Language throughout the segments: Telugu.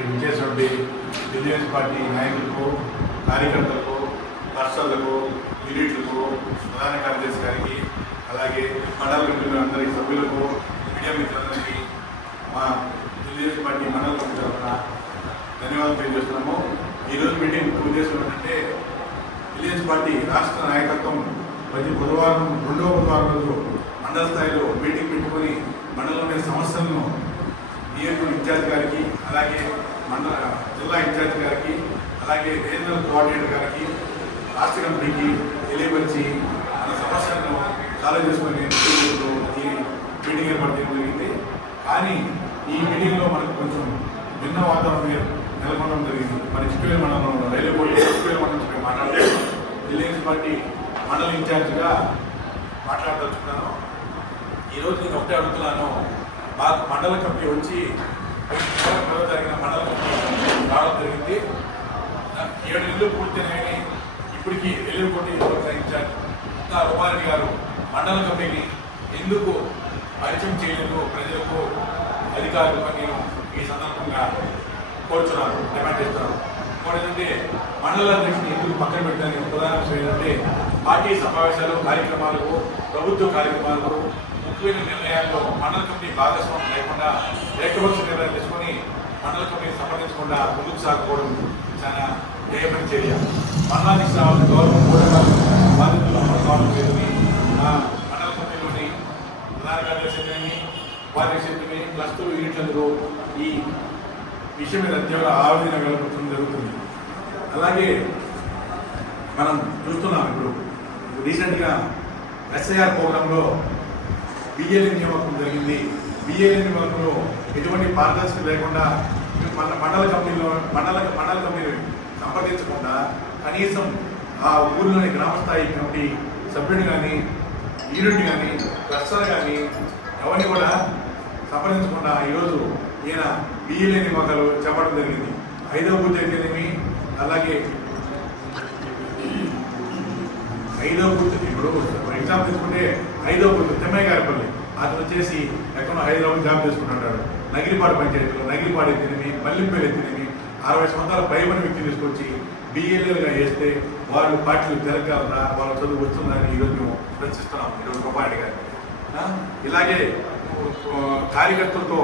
ఇక్కడికి విచ్చేసినటువంటి తెలుగుదేశం పార్టీ నాయకులకు, కార్యకర్తలకు, కర్షకులకు, యూనిట్లకు, ప్రధాన కార్యదర్శి గారికి, అలాగే మండల కమిటీ అందరికీ సభ్యులకు, మీడియా మిత్రులందరికీ మా తెలుగుదేశం పార్టీ మండల కమిటీ తరఫున ధన్యవాదాలు తెలియజేస్తున్నాము. ఈరోజు మీటింగ్ ముఖ్య ఉద్దేశం ఏంటంటే తెలుగుదేశం పార్టీ రాష్ట్ర నాయకత్వం ప్రతి బుధవారం, రెండవ బుధవారం రోజు మండల స్థాయిలో మీటింగ్ పెట్టుకొని మండలంలోని సమస్యలను నియోజకవర్గ ఇన్ఛార్జ్ గారికి, అలాగే జిల్లా ఇన్ఛార్జ్ గారికి, అలాగే రీజనల్ కోఆర్డినేటర్ గారికి, రాష్ట్ర కమిటీకి తెలియపరిచి మన సమస్యలను సాల్వ్ చేసుకుని ఈ మీటింగ్ ఏర్పాటు చేయడం జరిగింది. కానీ ఈ మీటింగ్లో మనకు కొంచెం భిన్న వాతావరణం నెలకొనడం జరిగింది. మన చిక్కువేలు మండలంలో రైల్వే బోర్డు చిక్కువేలు మండలం చెప్పి మాట్లాడితే తెలుగుదేశం పార్టీ మండల ఇన్ఛార్జిగా మాట్లాడదలుచుకున్నాను. ఈరోజు నేను ఒకటే అడుగుతున్నాను, మాకు మండల కమిటీ వచ్చి జరిగిన మండల కమిటీ రావడం జరిగింది. 7 నెలలు పూర్తయినాయని ఇప్పటికీ వెలుగుకొట్టి ఇన్ఛార్జ్ రూపారెడ్డి గారు మండల కమిటీని ఎందుకు పరిచయం చేయలేదు ప్రజలకు, అధికారులకు నేను ఈ సందర్భంగా కోరుచున్నాను, డిమాండ్ చేస్తున్నాను. ఏంటంటే మండల అధ్యక్షుని ఎందుకు పక్కన పెట్టడానికి ప్రధాన విషయం ఏంటంటే పార్టీ సమావేశాలు, కార్యక్రమాలకు, ప్రభుత్వ కార్యక్రమాలకు, ముఖ్యమైన నిర్ణయాల్లో మండల కమిటీ భాగస్వామ్యం లేకుండా ఏకపక్ష నిర్ణయాలు తీసుకొని మండల కమిటీని సంప్రదించకుండా ముందుకు సాగుకోవడం చాలా ఏమని చర్య. మండలానికి రావాల్సిన గౌరవం కూడా బాధ్యతలు అమలు కావడం లేదని మండల కమిటీలోని ప్రధాన కార్యదర్శి, ఉపాధ్యక్షుని, క్లస్టర్ యూనిట్లందరూ ఈ విషయం మీద తీవ్ర ఆవేదన వెలువడటం జరుగుతుంది. అలాగే మనం చూస్తున్నాం, ఇప్పుడు రీసెంట్గా ఎస్ఐఆర్ ప్రోగ్రాంలో బిఎల్ఏ నియామకం జరిగింది. బిఎల్ఏ నియామకంలో ఎటువంటి పారదర్శకత లేకుండా మండల కమిటీని సంప్రదించకుండా కనీసం ఆ ఊరిలోని గ్రామస్థాయి కమిటీ సభ్యుడు కానీ, యూనిట్ కానీ, క్లస్టర్ కానీ ఎవరిని కూడా సంప్రదించకుండా ఈరోజు ఈయన బిఎల్ఏ నియామకాలు చెప్పడం జరిగింది. 5వ బూత్ అయితేనేమి, అలాగే 5వ బూత్, ఇప్పుడు ఎగ్జామ్ తీసుకుంటే 5వ బూత్ తెమ్మయ్య గారిపల్లి, అతను వచ్చేసి ఎక్కడో హైదరాబాద్ జాబ్ చేసుకుంటున్నాడు. నగిరిపాడు పంచాయతీలో నగిరిపాడు అయితేనేమి, మల్లింపల్లి అయితేనేమి 60 సంవత్సరాల పైబడి వ్యక్తి తీసుకొచ్చి బిఎల్ఏలుగా వేస్తే వాళ్ళు పార్టీలు తిరగలరా, వాళ్ళ చదువు వస్తుందని ఈరోజు మేము ప్రశ్నిస్తున్నాం. ఈరోజు రూపారెడ్డి గారు ఇలాగే కార్యకర్తలతో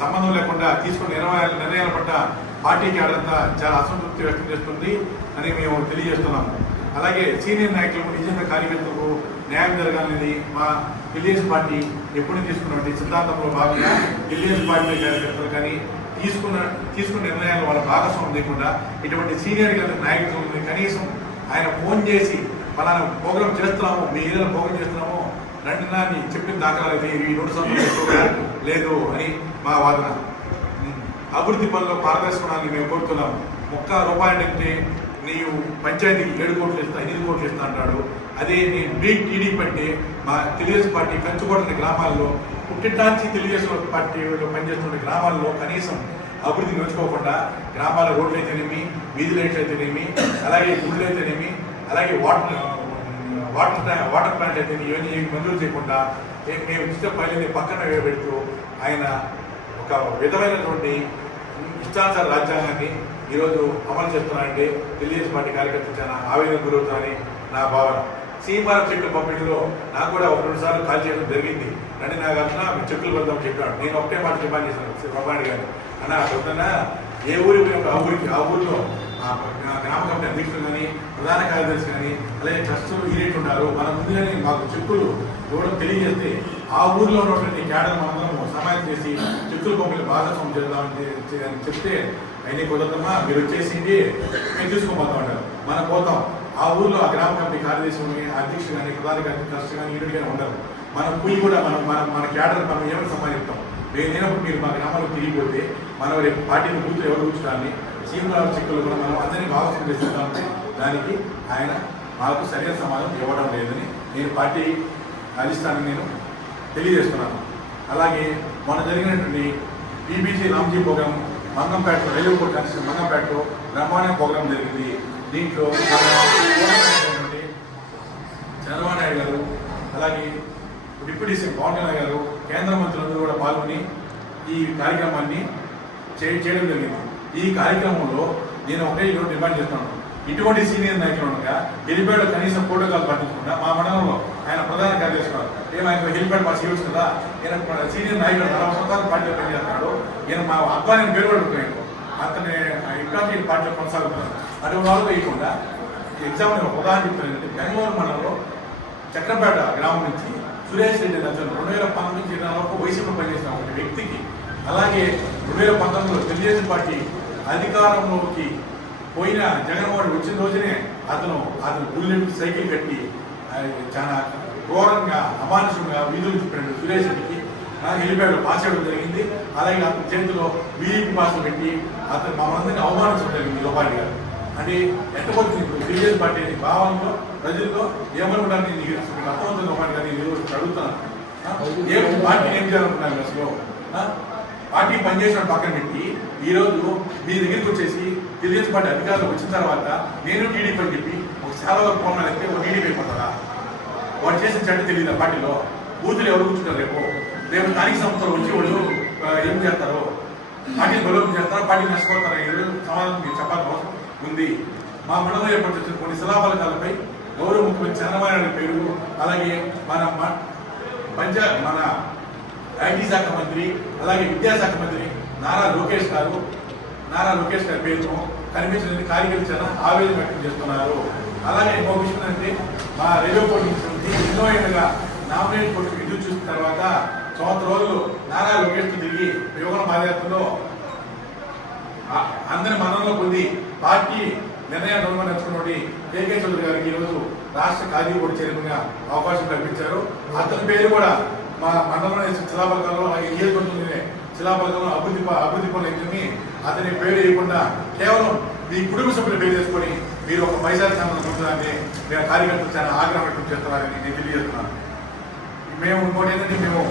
సంబంధం లేకుండా తీసుకున్న నిర్ణయాల పట్ల పార్టీకి ఆడంతా చాలా అసంతృప్తి వ్యక్తం చేస్తుంది అని మేము తెలియజేస్తున్నాము. అలాగే సీనియర్ నాయకులకు, నిజంగా కార్యకర్తలకు న్యాయం జరగాలనేది మా తెలుగుదేశం పార్టీ ఎప్పుడు తీసుకున్నటువంటి సిద్ధాంతంలో భాగంగా తెలుగుదేశం పార్టీ కార్యకర్తలు కానీ తీసుకున్న నిర్ణయాలు వాళ్ళ భాగస్వామ్యం లేకుండా ఇటువంటి సీనియర్ నాయకులు కనీసం ఆయన ఫోన్ చేసి ఫలానా ప్రోగ్రాం చేస్తున్నాము, మీ ఏదైనా ప్రోగ్రాం చేస్తున్నాము రండినా అని చెప్పిన దాఖలాలు ఈ 2 సంవత్సరాలు లేదు అని మా వాదన. అభివృద్ధి పనుల్లో పారదర్శకడానికి మేము కోరుతున్నాము. ₹1 అంటే నీవు పంచాయతీకి 7 కోట్లు ఇస్తా, 8 కోట్లు ఇస్తా అంటాడు. అదే నీ బ్రీక్ టీడీపీ అంటే మా తెలుగుదేశం పార్టీ కంచుకోవడం గ్రామాల్లో పుట్టింటాంచి తెలుగుదేశం పార్టీలో పనిచేస్తున్న గ్రామాల్లో కనీసం అభివృద్ధి నోచుకోకుండా గ్రామాల రోడ్లు అయితేనేమి, వీధి లైట్లు అయితేనేమి, అలాగే గుళ్ళు అయితేనేమి, అలాగే వాటర్ ప్లాంట్ అయితే ఇవన్నీ మంజూరు చేయకుండా మేము ఇష్ట పైన పక్కన పెడుతూ ఆయన ఒక విధమైనటువంటి ఇష్టానుసార రాజ్యాంగాన్ని ఈరోజు అమలు చేస్తున్నారంటే తెలుగుదేశం పార్టీ కార్యకర్తలు చాలా ఆవేదన గురవుతారని నా భావన. సీమారం చెక్కుల పంపిణీలో నాకు కూడా 1-2 సార్లు కాల్ చేయడం జరిగింది. రండి నాగార్జున మీ చెక్కులు వెళ్దాం చెప్పాడు. నేను ఒకటే మాట డిమాండ్ చేశాను రూపారెడ్డి గారు, అన్న పొద్దున్న ఏ ఊరికి పోయినప్పుడు ఆ ఊరిలో గ్రామ కమిటీ అధ్యక్షులు కానీ, ప్రధాన కార్యదర్శి కానీ, అలాగే క్లస్టర్ యూనిట్ ఉన్నారు. మన ముందుగానే మాకు చెక్కులు ఇవ్వడం తెలియజేస్తే ఆ ఊరిలో ఉన్నటువంటి క్యాడర్ మనందరం సమావేశం చేసి చెక్కుల పంపిణీ భాగస్వామ్యం చేద్దామని చెప్తే అయినా కుదరదమ్మా, మీరు వచ్చేసింది మేము తీసుకోబోతా ఉంటారు. మనం పోతాం ఆ ఊర్లో ఆ గ్రామ కమిటీ కార్యదర్శి అధ్యక్షులు కానీ, ప్రధాన కార్యదర్శి, క్లస్టర్ కానీ, యూనిట్ కానీ ఉండరు. మనం పోయి కూడా మన క్యాడర్ మనం ఏమైనా సంపాదిస్తాం. లేనప్పుడు మీరు మా గ్రామాల్లో తిరిగిపోతే మన రేపు పార్టీని బూతులు ఎవరు కూర్చున్నారని సీఎంఆర్ చెక్కులు కూడా మనం అందరినీ భాగస్వామ్యం చేస్తుంటే దానికి ఆయన మాకు సరైన సమాధానం ఇవ్వడం లేదని నేను పార్టీ అధిష్టానం నేను తెలియజేస్తున్నాను. అలాగే మొన్న జరిగినటువంటి బీబీసీ రామ్జీ ప్రోగ్రాం మంగంపేటలో, రైల్వే కోర్టు కన్స్ట్రక్షన్ మంగంపేటలో బ్రహ్మాండ ప్రోగ్రాం జరిగింది. దీంట్లో చంద్రబాబు నాయుడు గారు, అలాగే డిప్యూటీ సీఎం పవన్ కళ్యాణ్ గారు, కేంద్ర మంత్రులందరూ కూడా పాల్గొని ఈ కార్యక్రమాన్ని చేయడం జరిగింది. ఈ కార్యక్రమంలో నేను ఒకటే డిమాండ్ చేస్తున్నాను, ఇటువంటి సీనియర్ నాయకులు ఉండగా హెలిప్యాడ్ కనీసం ప్రోటోకాల్ పాటించకుండా మా మండలంలో ఆయన ప్రధాన కార్యదర్శి ఆయన హెలిప్యాడ్ మా చేయవచ్చు కదా, ఈయన సీనియర్ నాయకుడు 40 సంవత్సరాల పార్టీలో పనిచేస్తున్నాడు, ఈయన మా అబ్బాయిని పేరు పడుతున్నాడు, అతని ఇట్లాంటి పార్టీలో కొనసాగుతున్నాడు. అటువంటి వాళ్ళు వేయకుండా ఎగ్జామ్ ఉదాహరణ చెప్తాను, బెంగళూరు మండలంలో చక్రపేట గ్రామం నుంచి సురేష్ రెడ్డి అతను 2019 నుంచి 20 వరకు వైసీపీ పనిచేసిన ఒక వ్యక్తికి, అలాగే 2019లో తెలుగుదేశం పార్టీ అధికారంలోకి పోయిన జగన్మోహన్ వచ్చిన రోజునే అతను బుల్లెట్ సైకిల్ కట్టి చాలా ఘోరంగా అమానుషంగా వీధులు తిప్పాడు సురేష్ రెడ్డికి. హెలిప్యాడ్ పాస్ చేయడం జరిగింది. అలాగే అతని చేతిలో వీఐపీ పాసులు పెట్టి అతను మమ్మల్ని అవమానించడం జరిగింది లోపాటి గారు. అంటే ఎట్టపోతుంది తెలుగుదేశం పార్టీ భావనలో ప్రజల్లో ఏమనుకుంటాను నీకు అర్థమవుతుంది లోపాటి గారు, నేను అడుగుతున్నాను ఏ పార్టీని ఏం చేయాలనుకున్నాను అసలు? పార్టీ పనిచేసిన పక్కన పెట్టి ఈరోజు మీ దగ్గరికి వచ్చేసి తెలుగుదేశం పార్టీ అధికారులు వచ్చిన తర్వాత నేను టీడీపీ అని చెప్పి ఒక చాలా వరకు ఫోన్ అయితే ఒక టీడీపీ అయిపోతారా? వాడు చేసిన చెడ్డ తెలియదు పార్టీలో బూతులు ఎవరు కూర్చుంటారు? రేపు స్థానిక సంస్థలు వచ్చి వాళ్ళు ఏం చేస్తారు? పార్టీని బలోపం చేస్తారా, పార్టీని నష్టపోతారా? ఈరోజు సమాధానం మీరు చెప్పాల్సిన అవసరం ఉంది. మా మండలం ఏర్పడుతున్న కొన్ని శిలాఫలకాలపై గౌరవ ముఖ్యమంత్రి చంద్రబాబు నాయుడు పేరు, అలాగే మన ఐటీ శాఖ మంత్రి, అలాగే విద్యాశాఖ మంత్రి నారా లోకేష్ గారి పేరును కనిపించడానికి కార్యకర్తలు ఆవేదన వ్యక్తం చేస్తున్నారు. అలాగే ఇంకో విషయం అంటే మా రైల్వే కోర్టు నుంచి ఎన్నో ఏళ్ళుగా నామినేట్ కోర్టు ఎదురు చూసిన తర్వాత సంవత్సరం రోజులు నారా లోకేష్ తిరిగి యువన పాదయాత్రలో అందరి మనంలో పొంది పార్టీ నిర్ణయాలు నడుచుకున్నటువంటి కేకే చౌదరి గారికి ఈరోజు రాష్ట్ర ఖాళీ బోర్డు చైర్మన్గా అవకాశం కల్పించారు. అతని పేరు కూడా మా మండలంలోని శిలాఫలకంలో, అలాగే నియోజకవర్గంలోనే శిలాఫలకంలో అభివృద్ధి పనులు అయితే అతని పేరు వేయకుండా కేవలం మీ కుటుంబ సభ్యులు పేరు చేసుకొని మీరు ఒక పైసా సంబంధం పొందడాన్ని మేము కార్యకర్తలు చాలా ఆగ్రహం వ్యక్తం చేస్తున్నారని నేను తెలియజేస్తున్నాను. మేము ఇంకోటి ఏంటంటే మేము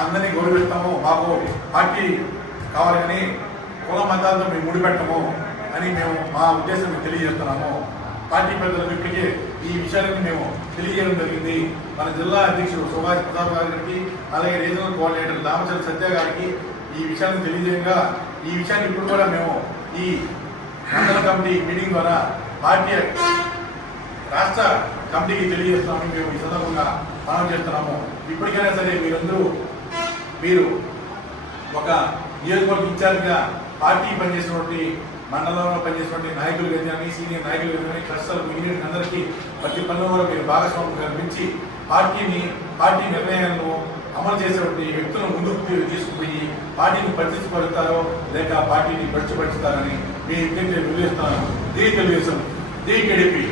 అందరినీ గౌరవిస్తాము, మాకు పార్టీ కావాలి కానీ కుల మతాలతో మేము ముడిపెట్టము అని మేము మా ఉద్దేశం మేము తెలియజేస్తున్నాము. పార్టీ పెద్దలకు ఇప్పటికే ఈ విషయాన్ని మేము తెలియజేయడం జరిగింది. మన జిల్లా అధ్యక్షుడు సుభాష్ ప్రసాద్ గారికి, అలాగే రీజనల్ కోఆర్డినేటర్ దామచంద్ర సత్య గారికి ఈ విషయాన్ని తెలియజేయంగా ఈ విషయాన్ని ఇప్పుడు కూడా మేము ఈ మండల కమిటీ మీటింగ్ ద్వారా పార్టీ రాష్ట్ర కమిటీకి తెలియజేస్తున్నామని మేము ఈ సందర్భంగా మనం చేస్తున్నాము. ఇప్పటికైనా సరే మీరు ఒక నియోజకవర్గ ఇన్ఛార్జ్గా పార్టీ పనిచేసినటువంటి మండలంలో పనిచేసినటువంటి నాయకులు కానీ సీనియర్ నాయకులు కానీ క్లస్టర్ యూనియన్ అందరికీ ప్రతి పనుల్లో మీరు భాగస్వామ్యం కల్పించి పార్టీ నిర్ణయాలను అమలు చేసేటువంటి వ్యక్తులను ముందుకు తీసుకుపోయి పార్టీని పరిస్థితిపరుస్తారో లేక పార్టీని పరిచిపరుస్తారని మీ తెలియజేస్తున్నాను. తెలుగుదేశం, టీడీపీ.